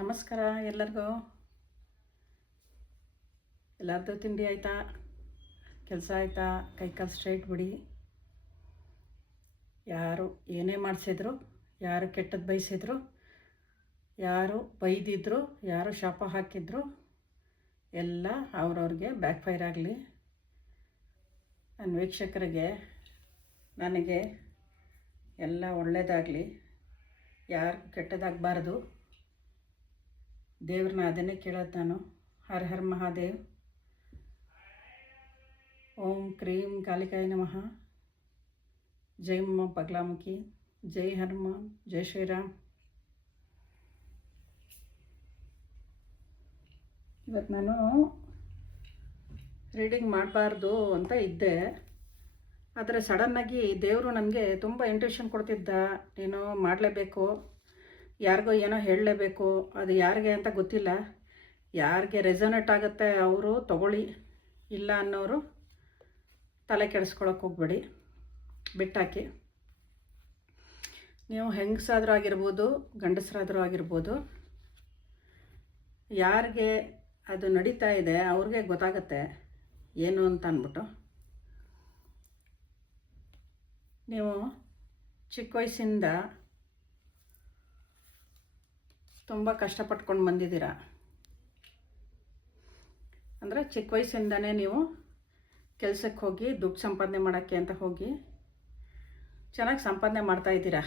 ನಮಸ್ಕಾರ ಎಲ್ಲರಿಗೂ. ಎಲ್ಲರದ್ದು ತಿಂಡಿ ಆಯಿತಾ? ಕೆಲಸ ಆಯಿತಾ? ಕೈಕಾಲು ಸ್ಟ್ರೈಟ್ ಬಿಡಿ. ಯಾರು ಏನೇ ಮಾಡಿಸಿದ್ರು, ಯಾರು ಕೆಟ್ಟದ್ದು ಬಯಸಿದ್ರು, ಯಾರು ಬೈದಿದ್ರು, ಯಾರು ಶಾಪ ಹಾಕಿದ್ರು ಎಲ್ಲ ಅವ್ರವ್ರಿಗೆ ಬ್ಯಾಕ್ ಫೈರ್ ಆಗಲಿ. ನನ್ನ ವೀಕ್ಷಕರಿಗೆ, ನನಗೆ ಎಲ್ಲ ಒಳ್ಳೆಯದಾಗಲಿ, ಯಾರು ಕೆಟ್ಟದಾಗಬಾರ್ದು. ದೇವ್ರನ್ನ ಅದನ್ನೇ ಕೇಳೋದು ನಾನು. ಹರ ಹರ ಮಹಾದೇವ್. ಓಂ ಕ್ರೀಂ ಕಾಲಿಕಾಯ ನಮಃ. ಜೈ ಮಮ್ಮ ಪಗ್ಲಾಮುಖಿ. ಜೈ ಹನುಮಾನ್. ಜೈ ಶ್ರೀರಾಮ್. ಇವತ್ತು ನಾನು ರೀಡಿಂಗ್ ಮಾಡಬಾರ್ದು ಅಂತ ಇದ್ದೆ, ಆದರೆ ಸಡನ್ನಾಗಿ ದೇವರು ನನಗೆ ತುಂಬ ಇಂಟ್ಯೂಷನ್ ಕೊಡ್ತಿದ್ದ. ನೀನು ಮಾಡಲೇಬೇಕು, ಯಾರಿಗೋ ಏನೋ ಹೇಳಲೇಬೇಕು. ಅದು ಯಾರಿಗೆ ಅಂತ ಗೊತ್ತಿಲ್ಲ. ಯಾರಿಗೆ ರೆಸೊನೇಟ್ ಆಗುತ್ತೆ ಅವರು ತಗೊಳ್ಳಿ, ಇಲ್ಲ ಅನ್ನೋರು ತಲೆ ಕೆಡಿಸ್ಕೊಳಕ್ಕೆ ಹೋಗ್ಬೇಡಿ, ಬಿಟ್ಟಾಕಿ. ನೀವು ಹೆಂಗಸಾದರೂ ಆಗಿರ್ಬೋದು, ಗಂಡಸರಾದರೂ ಆಗಿರ್ಬೋದು, ಯಾರಿಗೆ ಅದು ನಡೀತಾ ಇದೆ ಅವ್ರಿಗೆ ಗೊತ್ತಾಗತ್ತೆ ಏನು ಅಂತ ಅಂದ್ಬಿಟ್ಟು. ನೀವು ಚಿಕ್ಕ ವಯಸ್ಸಿಂದ ತುಂಬ ಕಷ್ಟಪಟ್ಕೊಂಡು ಬಂದಿದ್ದೀರ. ಅಂದರೆ ಚಿಕ್ಕ ವಯಸ್ಸಿಂದನೇ ನೀವು ಕೆಲಸಕ್ಕೆ ಹೋಗಿ ದುಡ್ಡು ಸಂಪಾದನೆ ಮಾಡೋಕ್ಕೆ ಅಂತ ಹೋಗಿ ಚೆನ್ನಾಗಿ ಸಂಪಾದನೆ ಮಾಡ್ತಾಯಿದ್ದೀರ.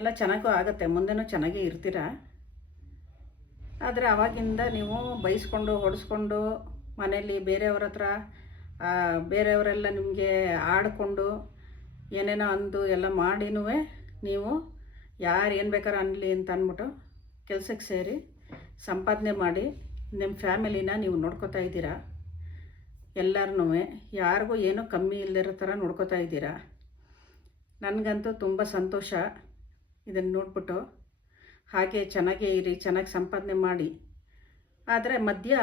ಎಲ್ಲ ಚೆನ್ನಾಗೂ ಆಗುತ್ತೆ, ಮುಂದೆನೂ ಚೆನ್ನಾಗೇ ಇರ್ತೀರ. ಆದರೆ ಆವಾಗಿಂದ ನೀವು ಬೈಸ್ಕೊಂಡು ಹೊಡೆಸ್ಕೊಂಡು ಮನೆಯಲ್ಲಿ ಬೇರೆಯವ್ರ ಹತ್ರ ಬೇರೆಯವರೆಲ್ಲ ನಿಮಗೆ ಆಡಿಕೊಂಡು ಏನೇನೋ ಅಂದು ಎಲ್ಲ ಮಾಡಿನೂ ನೀವು ಯಾರು ಏನು ಬೇಕಾದ್ರೆ ಅನ್ನಲಿ ಅಂತ ಅಂದ್ಬಿಟ್ಟು ಕೆಲಸಕ್ಕೆ ಸೇರಿ ಸಂಪಾದನೆ ಮಾಡಿ ನಿಮ್ಮ ಫ್ಯಾಮಿಲಿನ ನೀವು ನೋಡ್ಕೋತಾ ಇದ್ದೀರಾ. ಎಲ್ಲರನ್ನೂ ಯಾರಿಗೂ ಏನೂ ಕಮ್ಮಿ ಇಲ್ಲದಿರೋ ಥರ ನೋಡ್ಕೋತಾ ಇದ್ದೀರಾ. ನನಗಂತೂ ತುಂಬ ಸಂತೋಷ ಇದನ್ನು ನೋಡ್ಬಿಟ್ಟು. ಹಾಗೆ ಚೆನ್ನಾಗೇ ಇರಿ, ಚೆನ್ನಾಗಿ ಸಂಪಾದನೆ ಮಾಡಿ. ಆದರೆ ಮಧ್ಯ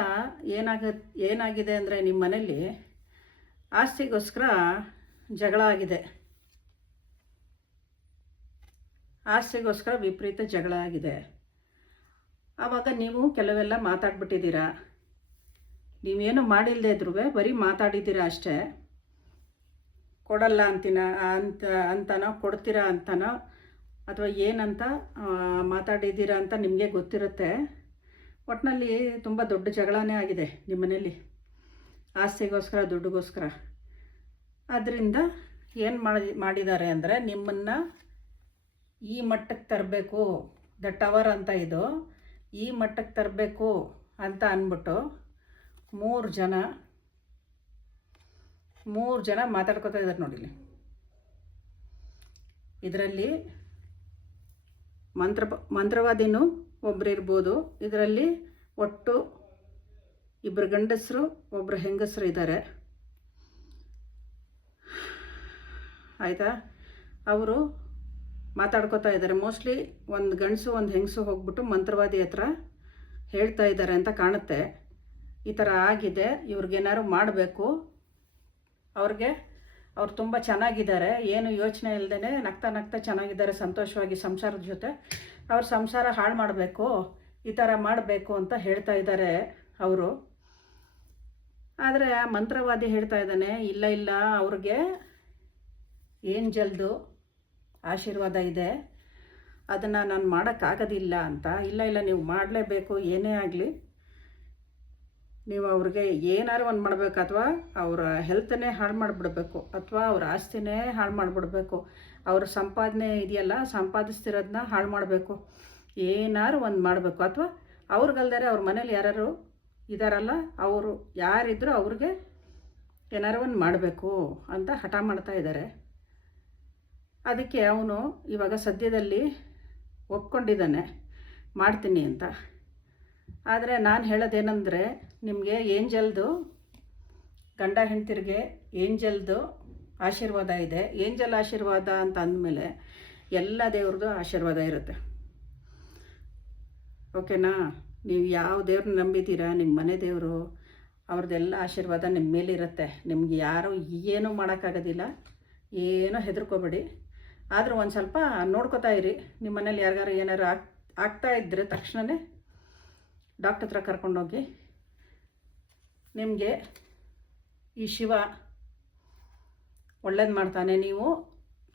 ಏನಾಗಿದೆ ಅಂದರೆ ನಿಮ್ಮ ಮನೇಲಿ ಆಸ್ತಿಗೋಸ್ಕರ ಜಗಳ ಆಗಿದೆ. ಆಸ್ತಿಗೋಸ್ಕರ ವಿಪರೀತ ಜಗಳ ಆಗಿದೆ. ಆವಾಗ ನೀವು ಕೆಲವೆಲ್ಲ ಮಾತಾಡ್ಬಿಟ್ಟಿದ್ದೀರಾ. ನೀವೇನು ಮಾಡಿಲ್ಲದೆ ಇದ್ರೂ ಬರೀ ಮಾತಾಡಿದ್ದೀರಾ ಅಷ್ಟೇ. ಕೊಡಲ್ಲ ಅಂತನೋ ಕೊಡ್ತೀರಾ ಅಂತನೋ ಅಥವಾ ಏನಂತ ಮಾತಾಡಿದ್ದೀರಾ ಅಂತ ನಿಮಗೆ ಗೊತ್ತಿರುತ್ತೆ. ಒಟ್ಟಿನಲ್ಲಿ ತುಂಬ ದೊಡ್ಡ ಜಗಳನೇ ಆಗಿದೆ ನಿಮ್ಮ ಮನೇಲಿ, ಆಸ್ತಿಗೋಸ್ಕರ, ದುಡ್ಡುಗೋಸ್ಕರ. ಆದ್ದರಿಂದ ಏನು ಮಾಡಿದ್ದಾರೆ ಅಂದರೆ ನಿಮ್ಮನ್ನು ಈ ಮಟ್ಟಕ್ಕೆ ತರಬೇಕು, ದ ಟವರ್ ಅಂತ ಇದು, ಈ ಮಟ್ಟಕ್ಕೆ ತರಬೇಕು ಅಂತ ಅಂದ್ಬಿಟ್ಟು ಮೂರು ಜನ ಮಾತಾಡ್ಕೊತಾ ಇದ್ದಾರೆ ನೋಡಿಲಿ. ಇದರಲ್ಲಿ ಮಂತ್ರವಾದಿನೂ ಒಬ್ರು ಇರ್ಬೋದು. ಇದರಲ್ಲಿ ಒಟ್ಟು 2 ಗಂಡಸರು, 1 ಹೆಂಗಸರು ಇದ್ದಾರೆ. ಆಯಿತಾ? ಅವರು ಮಾತಾಡ್ಕೋತಾ ಇದ್ದಾರೆ. ಮೋಸ್ಟ್ಲಿ ಒಂದು ಗಂಡಸು ಒಂದು ಹೆಂಗಸು ಹೋಗ್ಬಿಟ್ಟು ಮಂತ್ರವಾದಿ ಹತ್ರ ಹೇಳ್ತಾ ಇದ್ದಾರೆ ಅಂತ ಕಾಣುತ್ತೆ. ಈ ಥರ ಆಗಿದೆ, ಇವ್ರಿಗೇನಾದ್ರು ಮಾಡಬೇಕು. ಅವ್ರು ತುಂಬ ಚೆನ್ನಾಗಿದ್ದಾರೆ, ಏನು ಯೋಚನೆ ಇಲ್ಲದೇ ನಗ್ತಾ ಚೆನ್ನಾಗಿದ್ದಾರೆ, ಸಂತೋಷವಾಗಿ ಸಂಸಾರದ ಜೊತೆ. ಅವ್ರ ಸಂಸಾರ ಹಾಳು ಮಾಡಬೇಕು, ಈ ಥರ ಮಾಡಬೇಕು ಅಂತ ಹೇಳ್ತಾ ಇದ್ದಾರೆ ಅವರು. ಆದರೆ ಮಂತ್ರವಾದಿ ಹೇಳ್ತಾ ಇದ್ದಾನೆ, ಇಲ್ಲ ಅವ್ರಿಗೆ ಏಂಜಲ್ದು ಆಶೀರ್ವಾದ ಇದೆ, ಅದನ್ನು ನಾನು ಮಾಡೋಕ್ಕಾಗೋದಿಲ್ಲ ಅಂತ. ಇಲ್ಲ ನೀವು ಮಾಡಲೇಬೇಕು, ಏನೇ ಆಗಲಿ ನೀವು ಅವ್ರಿಗೆ ಏನಾದ್ರು ಒಂದು ಮಾಡಬೇಕು. ಅಥವಾ ಅವರ ಹೆಲ್ತನ್ನೇ ಹಾಳು ಮಾಡಿಬಿಡ್ಬೇಕು, ಅಥವಾ ಅವ್ರ ಆಸ್ತಿನೇ ಹಾಳು ಮಾಡಿಬಿಡ್ಬೇಕು. ಅವ್ರ ಸಂಪಾದನೆ ಇದೆಯಲ್ಲ, ಸಂಪಾದಿಸ್ತಿರೋದನ್ನ ಹಾಳು ಮಾಡಬೇಕು, ಏನಾದ್ರು ಒಂದು ಮಾಡಬೇಕು. ಅಥವಾ ಅವ್ರಿಗಲ್ದರೆ ಅವ್ರ ಮನೇಲಿ ಯಾರು ಇದ್ದಾರಲ್ಲ, ಅವರು ಯಾರಿದ್ರು ಅವ್ರಿಗೆ ಏನಾರು ಒಂದು ಮಾಡಬೇಕು ಅಂತ ಹಠ ಮಾಡ್ತಾ ಇದ್ದಾರೆ. ಅದಕ್ಕೆ ಅವನು ಇವಾಗ ಸದ್ಯದಲ್ಲಿ ಒಪ್ಕೊಂಡಿದ್ದಾನೆ ಮಾಡ್ತೀನಿ ಅಂತ. ಆದರೆ ನಾನು ಹೇಳೋದೇನೆಂದರೆ, ನಿಮಗೆ ಏಂಜಲ್ದು, ಗಂಡ ಹೆಂಡ್ತಿರಿಗೆ ಏಂಜಲ್ದು ಆಶೀರ್ವಾದ ಇದೆ. ಏಂಜಲ್ ಆಶೀರ್ವಾದ ಅಂತ ಅಂದಮೇಲೆ ಎಲ್ಲ ದೇವ್ರದ್ದು ಆಶೀರ್ವಾದ ಇರುತ್ತೆ. ಓಕೆನಾ? ನೀವು ಯಾವ ದೇವ್ರನ್ನ ನಂಬಿದ್ದೀರಾ, ನಿಮ್ಮ ಮನೆ ದೇವರು, ಅವ್ರದ್ದೆಲ್ಲ ಆಶೀರ್ವಾದ ನಿಮ್ಮ ಮೇಲಿರುತ್ತೆ. ನಿಮ್ಗೆ ಯಾರೂ ಏನೂ ಮಾಡೋಕ್ಕಾಗೋದಿಲ್ಲ, ಏನೋ ಹೆದರ್ಕೋಬೇಡಿ. ಆದರೂ ಒಂದು ಸ್ವಲ್ಪ ನೋಡ್ಕೋತಾ ಇರಿ. ನಿಮ್ಮ ಮನೇಲಿ ಯಾರಿಗಾರು ಏನಾರು ಆಗ್ತಾ ಇದ್ದರೆ ತಕ್ಷಣವೇ ಡಾಕ್ಟ್ರ್ ಹತ್ರ ಕರ್ಕೊಂಡೋಗಿ ನಿಮಗೆ ಈ ಶಿವ ಒಳ್ಳೇದು ಮಾಡ್ತಾನೆ. ನೀವು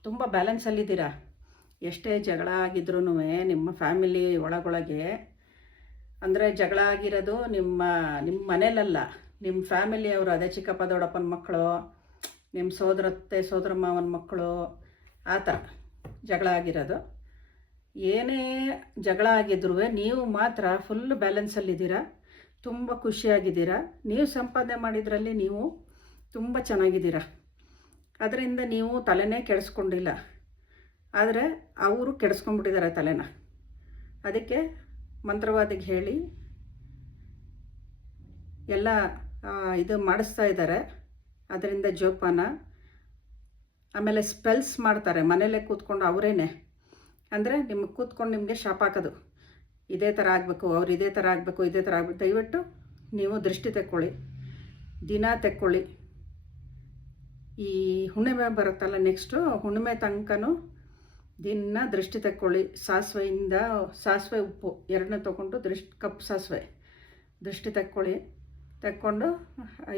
ತುಂಬ ಬ್ಯಾಲೆನ್ಸಲ್ಲಿದ್ದೀರಾ. ಎಷ್ಟೇ ಜಗಳ ಆಗಿದ್ರೂ ನಿಮ್ಮ ಫ್ಯಾಮಿಲಿ ಒಳಗೊಳಗೆ, ಅಂದರೆ ಜಗಳ ಆಗಿರೋದು ನಿಮ್ಮ ಮನೇಲಲ್ಲ, ನಿಮ್ಮ ಫ್ಯಾಮಿಲಿಯವರು, ಅದೇ ಚಿಕ್ಕಪ್ಪ ದೊಡ್ಡಪ್ಪನ ಮಕ್ಕಳು, ನಿಮ್ಮ ಸೋದರತ್ತೆ ಸೋದರ ಮಾವನ ಮಕ್ಕಳು, ಆ ಥರ ಜಗಳ ಆಗಿರೋದು. ಏನೇ ಜಗಳ ಆಗಿದ್ರೂ ನೀವು ಮಾತ್ರ ಫುಲ್ ಬ್ಯಾಲೆನ್ಸಲ್ಲಿದ್ದೀರಾ, ತುಂಬ ಖುಷಿಯಾಗಿದ್ದೀರಾ. ನೀವು ಸಂಪಾದನೆ ಮಾಡಿದ್ರಲ್ಲಿ ನೀವು ತುಂಬ ಚೆನ್ನಾಗಿದ್ದೀರಾ. ಅದರಿಂದ ನೀವು ತಲೆನೇ ಕೆಡಿಸ್ಕೊಂಡಿಲ್ಲ. ಆದರೆ ಅವರು ಕೆಡಿಸ್ಕೊಂಡ್ಬಿಟ್ಟಿದ್ದಾರೆ ತಲೆನ. ಅದಕ್ಕೆ ಮಂತ್ರವಾದಿಗೆ ಹೇಳಿ ಎಲ್ಲ ಇದು ಮಾಡಿಸ್ತಾ ಇದ್ದಾರೆ. ಅದರಿಂದ ಜೋಪಾನ. ಆಮೇಲೆ ಸ್ಪೆಲ್ಸ್ ಮಾಡ್ತಾರೆ ಮನೇಲೇ ಕೂತ್ಕೊಂಡು ಅವರೇನೆ. ಅಂದರೆ ನಿಮಗೆ ಕೂತ್ಕೊಂಡು ನಿಮಗೆ ಶಾಪ್ ಹಾಕೋದು, ಇದೇ ಥರ ಆಗಬೇಕು, ಅವ್ರು ಇದೇ ಥರ ಆಗಬೇಕು, ಇದೇ ಥರ ಆಗಬೇಕು. ದಯವಿಟ್ಟು ನೀವು ದೃಷ್ಟಿ ತೆಕ್ಕೊಳ್ಳಿ, ದಿನ ತೆಕ್ಕೊಳ್ಳಿ. ಈ ಹುಣ್ಣಿಮೆ ಬರುತ್ತಲ್ಲ, ನೆಕ್ಸ್ಟು ಹುಣ್ಣಿಮೆ ತನಕನೂ ದಿನ ದೃಷ್ಟಿ ತೆಕ್ಕೊಳ್ಳಿ. ಸಾಸಿವೆ ಉಪ್ಪು ಎರಡನ್ನೂ ತೊಗೊಂಡು ಕಪ್ ಸಾಸಿವೆ ದೃಷ್ಟಿ ತೆಕ್ಕೊಂಡು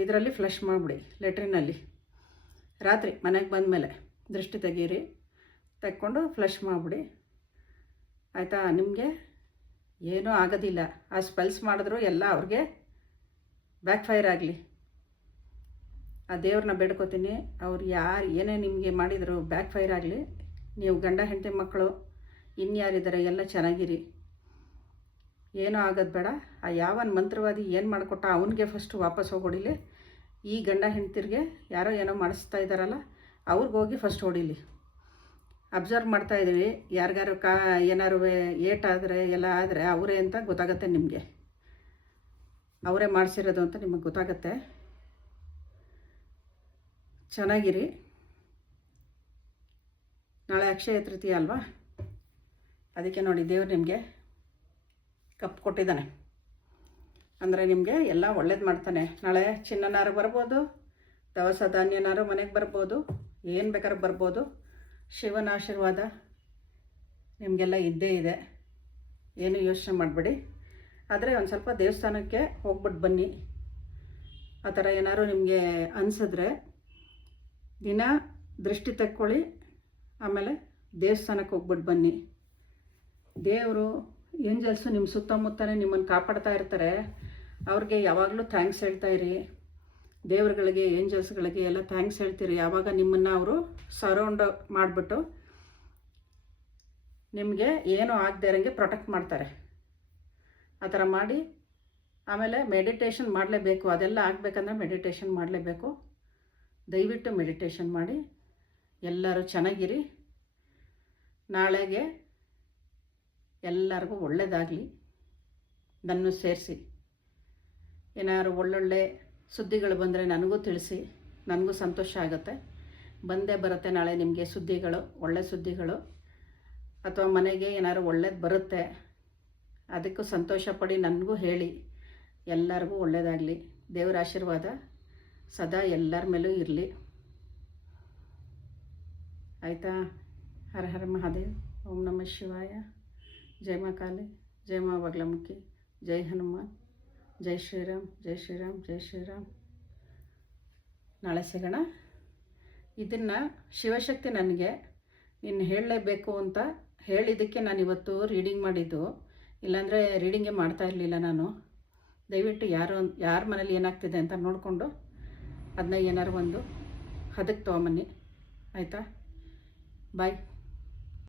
ಇದರಲ್ಲಿ ಫ್ಲಶ್ ಮಾಡಿಬಿಡಿ, ಲೆಟ್ರಿನಲ್ಲಿ. ರಾತ್ರಿ ಮನೆಗೆ ಬಂದಮೇಲೆ ದೃಷ್ಟಿ ತೆಗೀರಿ, ತೆಕ್ಕೊಂಡು ಫ್ಲಶ್ ಮಾಡಿಬಿಡಿ. ಆಯಿತಾ? ನಿಮಗೆ ಏನೂ ಆಗೋದಿಲ್ಲ. ಆ ಸ್ಪೆಲ್ಸ್ ಮಾಡಿದ್ರು ಎಲ್ಲ ಅವ್ರಿಗೆ ಬ್ಯಾಕ್ ಫೈರ್ ಆಗಲಿ. ಆ ದೇವ್ರನ್ನ ಬೇಡ್ಕೋತೀನಿ, ಅವ್ರು ಯಾರು ಏನೇ ನಿಮಗೆ ಮಾಡಿದರು ಬ್ಯಾಕ್ ಫೈರ್ ಆಗಲಿ. ನೀವು ಗಂಡ ಹೆಂಡತಿ ಮಕ್ಕಳು ಇನ್ಯಾರಿದ್ದಾರೆ ಎಲ್ಲ ಚೆನ್ನಾಗಿರಿ, ಏನೂ ಆಗೋದು ಬೇಡ. ಆ ಯಾವನ್ ಮಂತ್ರವಾದಿ ಏನು ಮಾಡಿಕೊಟ್ಟ ಅವನಿಗೆ ಫಸ್ಟು ವಾಪಸ್ ಹೋಗಿ. ಈ ಗಂಡ ಹೆಂಡ್ತಿರಿಗೆ ಯಾರೋ ಏನೋ ಮಾಡಿಸ್ತಾ ಇದ್ದಾರಲ್ಲ ಅವ್ರಿಗೋಗಿ ಫಸ್ಟ್ ಹೊಡಿಲಿ. ಅಬ್ಸರ್ವ್ ಮಾಡ್ತಾಯಿದ್ದೀವಿ, ಯಾರಿಗಾರು ಏನಾರು ಏಟಾದರೆ ಎಲ್ಲ ಆದರೆ ಅವರೇ ಅಂತ ಗೊತ್ತಾಗತ್ತೆ ನಿಮಗೆ, ಅವರೇ ಮಾಡಿಸಿರೋದು ಅಂತ ನಿಮಗೆ ಗೊತ್ತಾಗತ್ತೆ. ಚೆನ್ನಾಗಿರಿ. ನಾಳೆ ಅಕ್ಷಯ ತೃತೀಯ ಅಲ್ವಾ, ಅದಕ್ಕೆ ನೋಡಿ ದೇವ್ರು ನಿಮಗೆ ಕಪ್ ಕೊಟ್ಟಿದ್ದಾನೆ. ಅಂದರೆ ನಿಮಗೆ ಎಲ್ಲ ಒಳ್ಳೇದು ಮಾಡ್ತಾನೆ. ನಾಳೆ ಚಿನ್ನನಾರು ಬರ್ಬೋದು, ದವಸ ಧಾನ್ಯನಾರು ಮನೆಗೆ ಬರ್ಬೋದು, ಏನು ಬೇಕಾದ್ರೂ ಬರ್ಬೋದು. ಶಿವನ ಆಶೀರ್ವಾದ ನಿಮಗೆಲ್ಲ ಇದ್ದೇ ಇದೆ, ಏನು ಯೋಚನೆ ಮಾಡಬೇಡಿ. ಆದರೆ ಒಂದು ಸ್ವಲ್ಪ ದೇವಸ್ಥಾನಕ್ಕೆ ಹೋಗ್ಬಿಟ್ಟು ಬನ್ನಿ. ಆ ಥರ ಏನಾದ್ರು ನಿಮಗೆ ಅನಿಸಿದ್ರೆ ದಿನ ದೃಷ್ಟಿ ತೆಕ್ಕೊಳ್ಳಿ, ಆಮೇಲೆ ದೇವಸ್ಥಾನಕ್ಕೆ ಹೋಗ್ಬಿಟ್ಟು ಬನ್ನಿ. ದೇವರು ಏಂಜಲ್ಸು ನಿಮ್ಮ ಸುತ್ತಮುತ್ತಲೇ ನಿಮ್ಮನ್ನು ಕಾಪಾಡ್ತಾ ಇರ್ತಾರೆ. ಅವ್ರಿಗೆ ಯಾವಾಗಲೂ ಥ್ಯಾಂಕ್ಸ್ ಹೇಳ್ತಾಯಿರಿ. ದೇವ್ರುಗಳಿಗೆ, ಏಂಜಲ್ಸ್ಗಳಿಗೆ ಎಲ್ಲ ಥ್ಯಾಂಕ್ಸ್ ಹೇಳ್ತೀರಿ. ಯಾವಾಗ ನಿಮ್ಮನ್ನು ಅವರು ಸರೌಂಡ್ ಮಾಡಿಬಿಟ್ಟು ನಿಮಗೆ ಏನೂ ಆಗದೆ ಇರೋಂಗೆ ಪ್ರೊಟೆಕ್ಟ್ ಮಾಡ್ತಾರೆ. ಆ ಥರ ಮಾಡಿ. ಆಮೇಲೆ ಮೆಡಿಟೇಷನ್ ಮಾಡಲೇಬೇಕು. ಅದೆಲ್ಲ ಆಗಬೇಕಂದ್ರೆ ಮೆಡಿಟೇಷನ್ ಮಾಡಲೇಬೇಕು. ದಯವಿಟ್ಟು ಮೆಡಿಟೇಷನ್ ಮಾಡಿ. ಎಲ್ಲರೂ ಚೆನ್ನಾಗಿರಿ. ನಾಳೆಗೆ ಎಲ್ಲರಿಗೂ ಒಳ್ಳೆಯದಾಗಲಿ. ನನ್ನ ಸೇರಿಸಿ ಏನಾದ್ರು ಒಳ್ಳೊಳ್ಳೆ ಸುದ್ದಿಗಳು ಬಂದರೆ ನನಗೂ ತಿಳಿಸಿ, ನನಗೂ ಸಂತೋಷ ಆಗುತ್ತೆ. ಬಂದೇ ಬರುತ್ತೆ ನಾಳೆ ನಿಮಗೆ ಸುದ್ದಿಗಳು, ಒಳ್ಳೆ ಸುದ್ದಿಗಳು. ಅಥವಾ ಮನೆಗೆ ಏನಾದ್ರು ಒಳ್ಳೇದು ಬರುತ್ತೆ, ಅದಕ್ಕೂ ಸಂತೋಷ ಪಡಿ, ನನಗೂ ಹೇಳಿ. ಎಲ್ಲರಿಗೂ ಒಳ್ಳೆಯದಾಗಲಿ. ದೇವರ ಆಶೀರ್ವಾದ ಸದಾ ಎಲ್ಲರ ಮೇಲೂ ಇರಲಿ. ಆಯಿತಾ? ಹರ ಹರ ಮಹಾದೇವ್. ಓಂ ನಮಃ ಶಿವಾಯ. ಜೈ ಮಾ ಕಾಳಿ, ಜೈ ಮಾ ಬಗಲಾಮುಖಿ, ಜೈ ಹನುಮಾನ್, ಜೈ ಶ್ರೀರಾಮ್, ಜೈ ಶ್ರೀರಾಮ್, ಜೈ ಶ್ರೀರಾಮ್. ನಾಳೆ ಸಿಗೋಣ. ಇದನ್ನು ಶಿವಶಕ್ತಿ ನನಗೆ ನೀನು ಹೇಳಲೇಬೇಕು ಅಂತ ಹೇಳಿದ್ದಕ್ಕೆ ನಾನು ಇವತ್ತು ರೀಡಿಂಗ್ ಮಾಡಿದ್ದು. ಇಲ್ಲಾಂದರೆ ರೀಡಿಂಗೇ ಮಾಡ್ತಾ ಇರಲಿಲ್ಲ ನಾನು. ದಯವಿಟ್ಟು ಯಾರ ಮನೇಲಿ ಏನಾಗ್ತಿದೆ ಅಂತ ನೋಡಿಕೊಂಡು ಅದನ್ನ ಏನಾರು ಒಂದು ಹದಕ್ಕೆ ತೊಗೊಂಬನ್ನಿ. ಆಯಿತಾ? ಬಾಯ್.